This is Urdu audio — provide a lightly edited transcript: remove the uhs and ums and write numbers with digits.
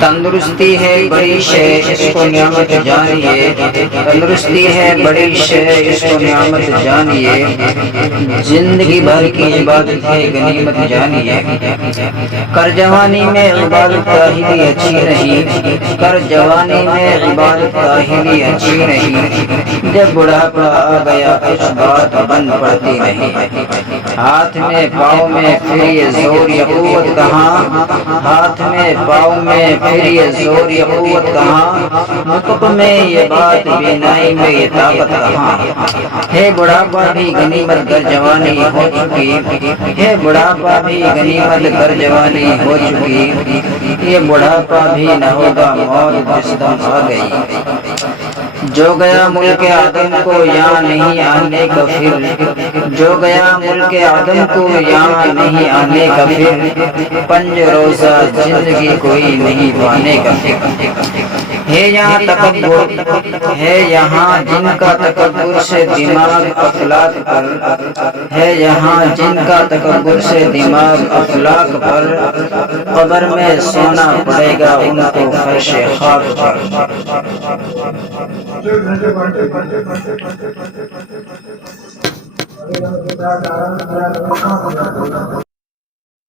تندرستی ہے بڑی شے اس کو نعمت جانیے، تندرستی ہے بڑی شے اس کو نعمت جانیے، زندگی بھر کی عبادت ہے غنیمت جانیے، کر جوانی میں عبادت کاہلی اچھی نہیں، کر جوانی میں عبادت کاہلی اچھی نہیں، جب بڑھاپا آ گیا کچھ بات بن پڑتی نہیں، ہاتھ میں پاؤں میں پھر یہ زور یا قوت کہاں، ہاتھ میں پاؤں میں پھر یہ زور یا قوت کہاں، نطق میں یہ بات بینائی میں یہ طاقت کہاں، ہے بڑھاپا بھی غنیمت گر جوانی ہو چکی، ہے بڑھاپا بھی غنیمت گر جوانی ہو چکی، یہ بڑھاپا بھی نہ ہوگا موت جس دم آ گئی، جو گیا ملک عدم کو یہاں نہیں آنے کا پھر، جو گیا ملک عدم کو یہاں نہیں آنے کا پھر، پنج روزہ زندگی کوئی نہیں پانے کا پھر، ہے یہاں تکبر، ہے یہاں جن کا تکبر سے دماغ افلاک پر، ہے یہاں جن کا تکبر سے دماغ افلاک پر، قبر میں سونا پڑے گا ان کو فرش خاک پر۔